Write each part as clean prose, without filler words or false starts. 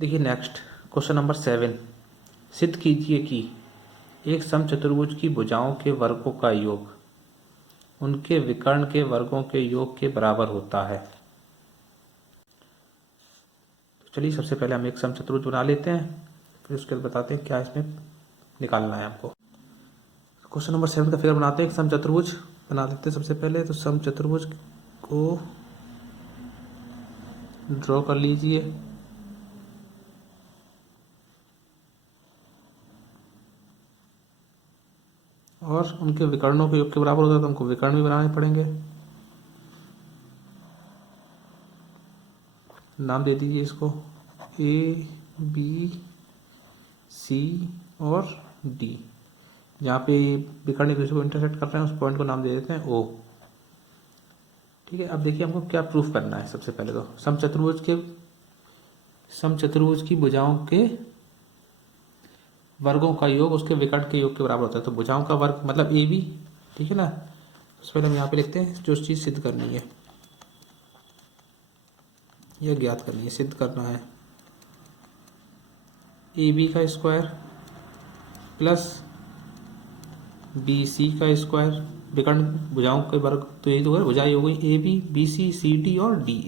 देखिए next question number 7, सिद्ध कीजिए कि एक समचतुर्भुज की भुजाओं के वर्गों का योग उनके विकर्ण के वर्गों के योग के बराबर होता है। तो चलिए सबसे पहले हम एक समचतुर्भुज बना लेते हैं, फिर उसके बाद बताते हैं क्या इसमें निकालना है हमको। क्वेश्चन नंबर 7 का फिगर बनाते हैं, एक समचतुर्भुज बना लेते हैं। सबसे पहले तो समचतुर्भुज को ड्रॉ कर लीजिए। और उनके विकर्णों के योग के बराबर होता है, तो हमको विकर्ण भी बनाने पड़ेंगे। नाम दे दीजिए इसको ए बी सी और डी। जहाँ पे विकर्ण एक दूसरे को इंटरसेक्ट कर रहे हैं उस पॉइंट को नाम दे देते हैं ओ। ठीक है, अब देखिए हमको क्या प्रूफ करना है। सबसे पहले तो समचतुर्भुज की भुजाओं के वर्गों का योग उसके विकर्ण के योग के बराबर होता है। तो भुजाओं का वर्ग मतलब ए बी, ठीक है ना। उससे पहले हम यहाँ पे लिखते हैं जो चीज़ सिद्ध करनी है या ज्ञात करनी है, सिद्ध करना है ए बी का स्क्वायर प्लस बी सी का स्क्वायर विकर्ण भुजाओं के वर्ग। तो ये तो भुजाएं हो गई A B, B C, C D और डी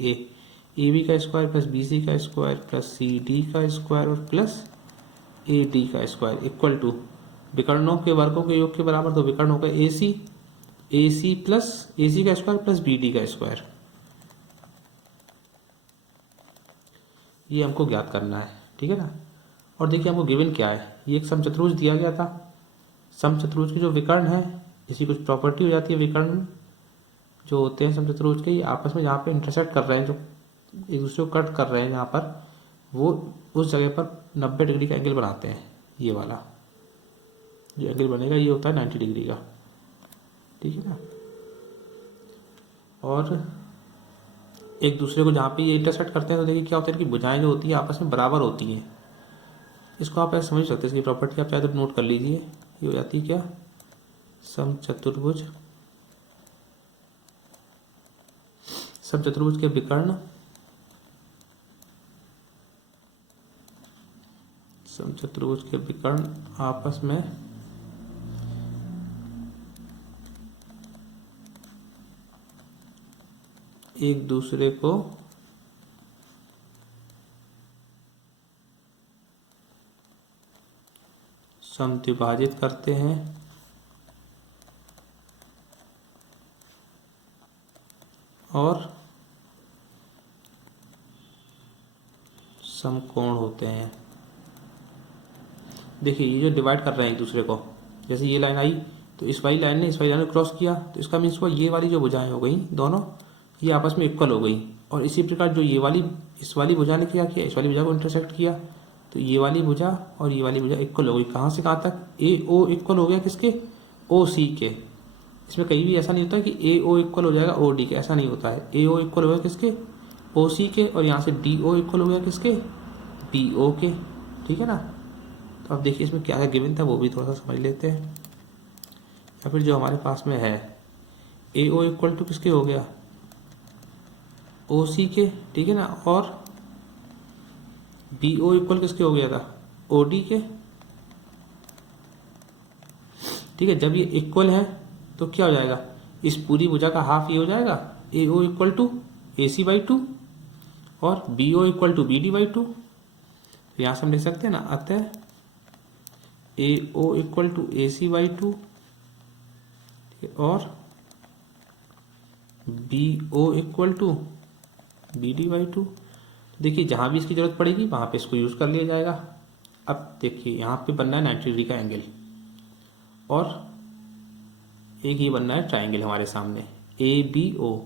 ए बी का स्क्वायर प्लस बी सी का स्क्वायर प्लस सी डी का स्क्वायर और प्लस ए डी का स्क्वायर इक्वल टू विकर्णों के वर्गों के योग के बराबर। तो विकर्ण होगा ए सी प्लस ए सी का स्क्वायर प्लस बी डी का स्क्वायर। ये हमको ज्ञात करना है, ठीक है ना। और देखिए हमको गिवन क्या है, ये एक समचतुर्भुज दिया गया था। समचतुर्भुज के जो विकर्ण है, इसी कुछ प्रॉपर्टी हो जाती है। विकर्ण जो होते हैं समचतुर्भुज के, आपस में जहाँ पे इंटरसेक्ट कर रहे हैं, जो एक दूसरे को कट कर रहे हैं, जहाँ पर वो उस जगह पर 90 डिग्री का एंगल बनाते हैं। ये वाला जो एंगल बनेगा ये होता है 90 डिग्री का, ठीक है ना। और एक दूसरे को जहाँ पे ये इंटरसेक्ट करते हैं तो देखिए क्या होता है कि भुजाएं जो होती है आपस में बराबर होती हैं। इसको आप ऐसे समझ सकते हैं, इसकी प्रॉपर्टी आप चाहे तो नोट कर लीजिए। ये हो जाती है क्या, समचतुर्भुज के विकर्ण आपस में एक दूसरे को समद्विभाजित करते हैं और समकोण होते हैं। देखिए ये जो डिवाइड कर रहे हैं एक दूसरे को, जैसे ये लाइन आई तो इस वाली लाइन ने इस वाली लाइन को क्रॉस किया, तो इसका मीन्स हुआ ये वाली जो भुजाएं हो गई दोनों, ये आपस में इक्वल हो गई। और इसी प्रकार जो ये वाली इस वाली भुजा ने क्या किया, इस वाली भुजा को इंटरसेक्ट किया, तो ये वाली भुजा और ये वाली भुजा इक्वल हो गई। कहाँ से कहाँ तक, ए ओ इक्वल हो गया किसके, ओ सी के। इसमें कहीं भी ऐसा नहीं होता कि ए ओ इक्वल हो जाएगा ओ डी के, ऐसा नहीं होता है। ए ओ इक्वल हो गया किसके, ओ सी के, और यहाँ से डी ओ इक्वल हो गया किसके, बी ओ के, ठीक है ना। तो अब देखिए इसमें क्या है गिवन था वो भी थोड़ा सा समझ लेते हैं। या फिर जो हमारे पास में है ए ओ इक्वल टू किसके हो गया, ओ सी के, ठीक है ना। और बी ओ इक्वल किसके हो गया था, ओ डी के, ठीक है। जब ये इक्वल है तो क्या हो जाएगा, इस पूरी भुजा का हाफ ये हो जाएगा A O equal to A C by 2 और B O equal to B D by 2। तो यहाँ से हम लिख सकते हैं ना, अतः A O equal to A C by 2 और B O equal to B D by 2। देखिए जहाँ भी इसकी जरूरत पड़ेगी वहाँ पे इसको यूज कर लिया जाएगा। अब देखिए यहाँ पे बनना है 90 डिग्री का एंगल और एक ये बनना है ट्राइंगल हमारे सामने ए बी ओ।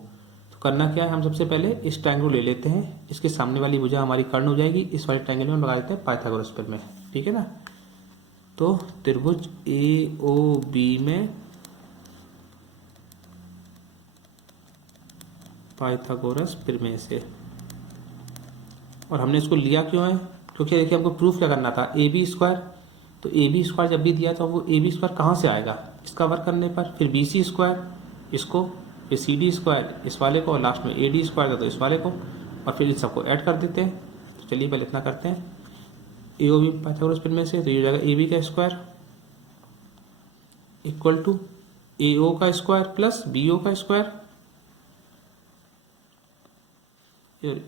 तो करना क्या है, हम सबसे पहले इस ट्राइंगल ले लेते हैं, इसके सामने वाली भुजा हमारी कर्ण हो जाएगी, इस वाले ट्राइंगल में लगा देते हैं पाइथागोरस प्रमेय, ठीक है ना। तो त्रिभुज ए ओ बी में पाइथागोरस प्रमेय से। और हमने इसको लिया क्यों है, क्योंकि देखिए हमको प्रूफ क्या करना था, ए बी स्क्वायर। तो ए बी स्क्वायर जब भी दिया तो वो ए बी स्क्वायर कहाँ से आएगा, इसका वर्क करने पर, फिर बी सी स्क्वायर इसको, फिर सी डी स्क्वायर इस वाले को, और लास्ट में ए डी स्क्वायर था तो इस वाले को, और फिर इन सबको ऐड कर देते हैं। तो चलिए पहले इतना करते हैं। ए ओ बी पाइथागोरस प्रमेय से तो ये हो जाएगा ए बी का स्क्वायर इक्वल टू ए ओ का स्क्वायर प्लस बी ओ का स्क्वायर।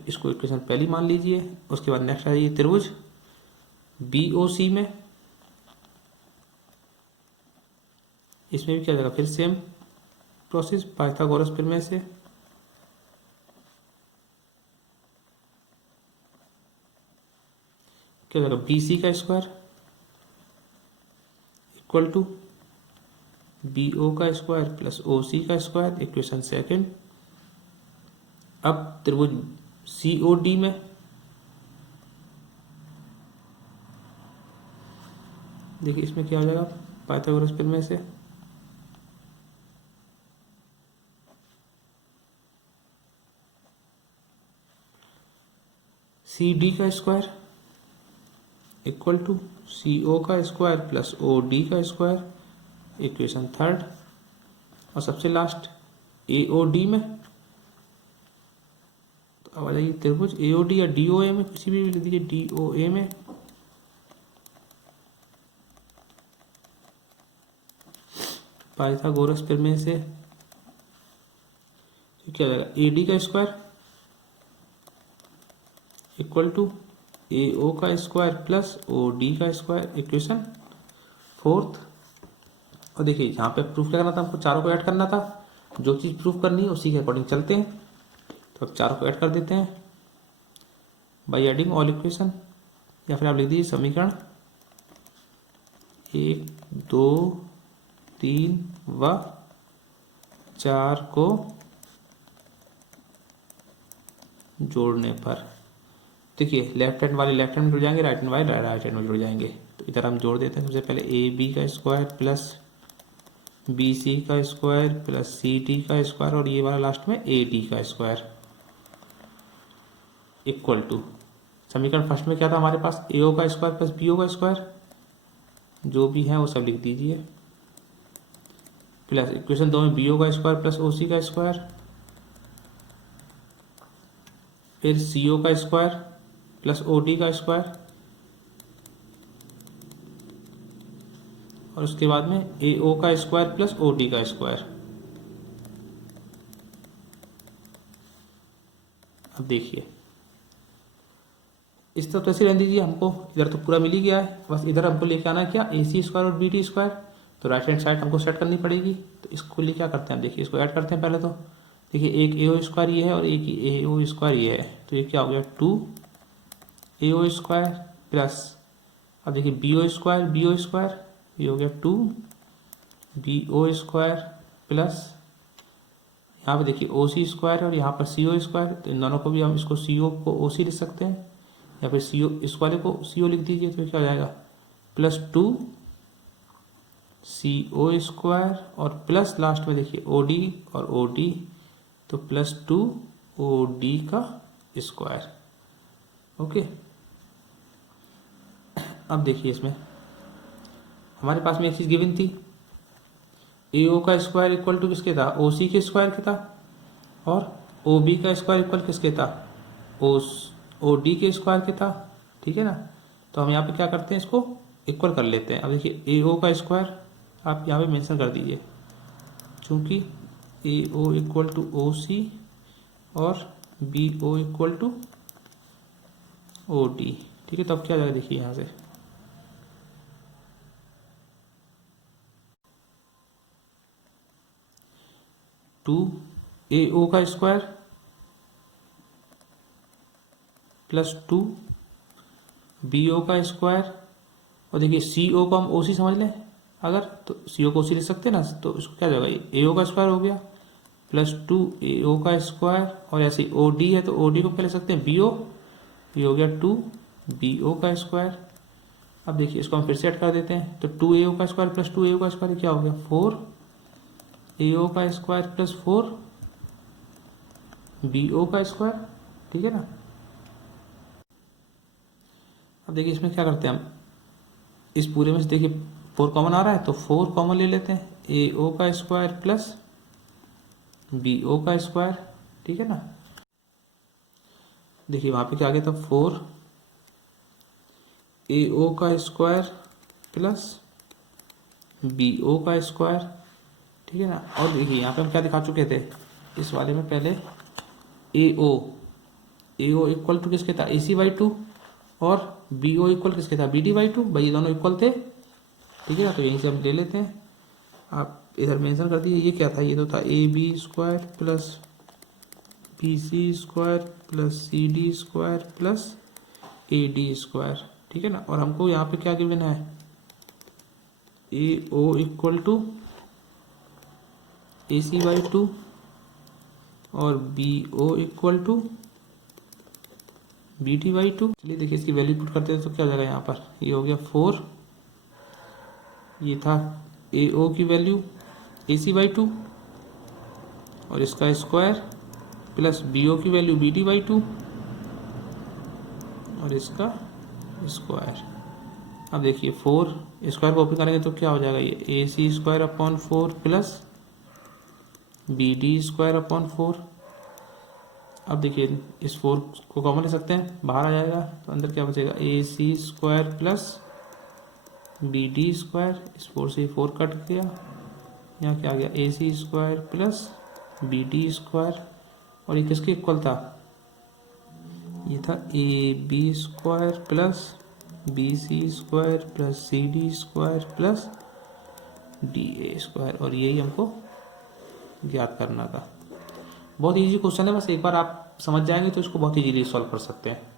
इसको इक्वेशन पहली मान लीजिए। उसके बाद नेक्स्ट आ जाइए त्रिभुज बी ओ सी में, इसमें भी क्या जाएगा फिर सेम प्रोसेस पाइथागोरस प्रमेय से। क्या जाएगा बी सी का square equal to B O का स्क्वायर प्लस ओ सी का स्क्वायर, इक्वेशन सेकंड। अब त्रिभुज सी ओ डी में देखिए इसमें क्या हो जाएगा पाइथागोरस प्रमेय से सी डी का स्क्वायर इक्वल टू सी ओ का स्क्वायर प्लस ओ डी का स्क्वायर, इक्वेशन थर्ड। और सबसे लास्ट ए ओ डी में, तो अब आ जाइए त्रिभुज ए ओ डी या डी ओ ए में, किसी भी लिख दीजिए डी ओ ए में पाइथागोरस प्रमेय से क्या जाएगा ए डी का स्क्वायर इक्वल टू ए ओ का स्क्वायर प्लस ओ डी का स्क्वायर, इक्वेशन फोर्थ। और देखिए यहाँ पे प्रूफ क्या करना था हमको, चारों को ऐड करना था। जो चीज़ प्रूफ करनी है उसी के अकॉर्डिंग चलते हैं। तो अब चारों को ऐड कर देते हैं बाई एडिंग ऑल इक्वेशन, या फिर आप लिख दीजिए समीकरण 1 2 3 व 4 को जोड़ने पर। देखिए लेफ्ट हैंड वाले लेफ्ट हैंड में जुड़ जाएंगे, राइट हैंड वाले राइट हैंड में जुड़ जाएंगे। तो इधर हम जोड़ देते हैं। सबसे पहले ए बी का स्क्वायर प्लस बी सी का स्क्वायर प्लस सी डी का स्क्वायर, और ये वाला लास्ट में ए डी का स्क्वायर इक्वल टू समीकरण फर्स्ट में क्या था हमारे पास, ए ओ का स्क्वायर प्लस बी ओ का स्क्वायर, जो भी है वो सब लिख दीजिए, प्लस इक्वेशन 2 में बी ओ का स्क्वायर प्लस ओ सी का स्क्वायर, फिर सी ओ का स्क्वायर प्लस ओ डी का स्क्वायर, और उसके बाद में ए ओ का स्क्वायर प्लस ओ डी का स्क्वायर। अब देखिए इस तरफ तो ऐसे रहने दीजिए, हमको इधर तो पूरा मिल ही गया है, बस इधर हमको लेके आना है क्या, ए सी स्क्वायर और बी डी स्क्वायर। तो राइट हैंड साइड हमको सेट करनी पड़ेगी। तो इसको लिए क्या करते हैं, देखिए इसको ऐड करते हैं पहले। तो देखिए एक ए ओ स्क्वायर ये है और एक ए ओ स्क्वायर ये है, तो ये क्या हो गया 2 ए ओ स्क्वायर प्लस, अब देखिए बी ओ स्क्वायर ये हो गया 2 बी ओ स्क्वायर प्लस, यहाँ पे देखिए ओ सी स्क्वायर और यहाँ पर सी ओ स्क्वायर। तो इन दोनों को भी हम इसको सी ओ को ओ सी लिख सकते हैं, या फिर सी ओ इस वाले को सी ओ लिख दीजिए। तो क्या हो जाएगा प्लस 2 सी ओ स्क्वायर और प्लस लास्ट में देखिए ओ डी और ओ डी, तो प्लस 2 ओ डी का स्क्वायर। ओके, अब देखिए इसमें हमारे पास में एक चीज गिवन थी, ए ओ का स्क्वायर इक्वल टू किसके था, ओ सी के स्क्वायर के था, और ओ बी का स्क्वायर इक्वल किसके था, ओ डी के स्क्वायर के था। ठीक है ना। तो हम यहाँ पे क्या करते हैं, इसको इक्वल कर लेते हैं। अब देखिए ए ओ का स्क्वायर आप यहाँ पे मेंशन कर दीजिए, चूंकि ए O equal to O C और B O equal to O D. ठीक है, तो अब क्या जाएगा देखिए यहाँ से 2 ए ओ का स्क्वायर प्लस 2 बी ओ का स्क्वायर, और देखिए सी ओ को हम ओ सी समझ लें अगर, तो सी ओ को ओ सी लिख सकते हैं ना। तो इसको क्या जाएगा, ए ओ का स्क्वायर हो गया प्लस 2 ए ओ का स्क्वायर, और ऐसे ओ डी है तो ओ डी को क्या लिख सकते हैं बी ओ, ये हो गया 2 बी ओ का स्क्वायर। अब देखिए इसको हम फिर से ऐड कर देते हैं। तो 2 ए ओ का स्क्वायर प्लस 2 ए ओ का स्क्वायर क्या हो गया 4 ए ओ का स्क्वायर प्लस 4 बी ओ का स्क्वायर। ठीक है ना। अब देखिए इसमें क्या करते हैं हम, इस पूरे में से देखिए 4 कॉमन आ रहा है, तो 4 कॉमन ले लेते हैं, ए ओ का स्क्वायर प्लस बी ओ का स्क्वायर। ठीक है ना। देखिए वहां पे क्या आ गया था 4 ए ओ का स्क्वायर प्लस बी ओ का स्क्वायर, ठीक है ना। और देखिए यहाँ पे हम क्या दिखा चुके थे इस वाले में, पहले ए ओ इक्वल टू किसके था, ए सी बाई टू, और बी ओ इक्वल किसके था, बी डी बाई टू। भाई ये दोनों इक्वल थे, ठीक है ना। तो यहीं से हम ले लेते हैं, आप इधर मेंशन कर दीजिए। ये क्या था, ये तो था A B square plus B C square plus C D square plus A D square, ठीक है ना। और हमको यहाँ पे क्या गिवन है, A O equal to A C by two और B O equal to B T by two. चलिए देखिए इसकी वैल्यू पुट करते हैं तो क्या हो जाएगा, यहाँ पर ये हो गया 4, ये था ए ओ की value A C by two और इसका स्क्वायर प्लस बी ओ की value B T by two और इसका स्क्वायर। अब देखिए 4 स्क्वायर को ओपन करेंगे तो क्या हो जाएगा, ये A C square upon 4 plus B D square upon 4। अब देखिए इस 4 को कॉमन ले सकते हैं, बाहर आ जाएगा तो अंदर क्या बचेगा, A C square plus B D square. इस 4 से 4 कट गया, यहाँ क्या आ गया, A C square plus B D square. और ये किसके इक्वल था, ये था A B square plus B C square plus C D square plus D A square. और यही हमको ज्ञात करना था। बहुत इजी क्वेश्चन है, बस एक बार आप समझ जाएंगे तो इसको बहुत इजीली सॉल्व कर सकते हैं।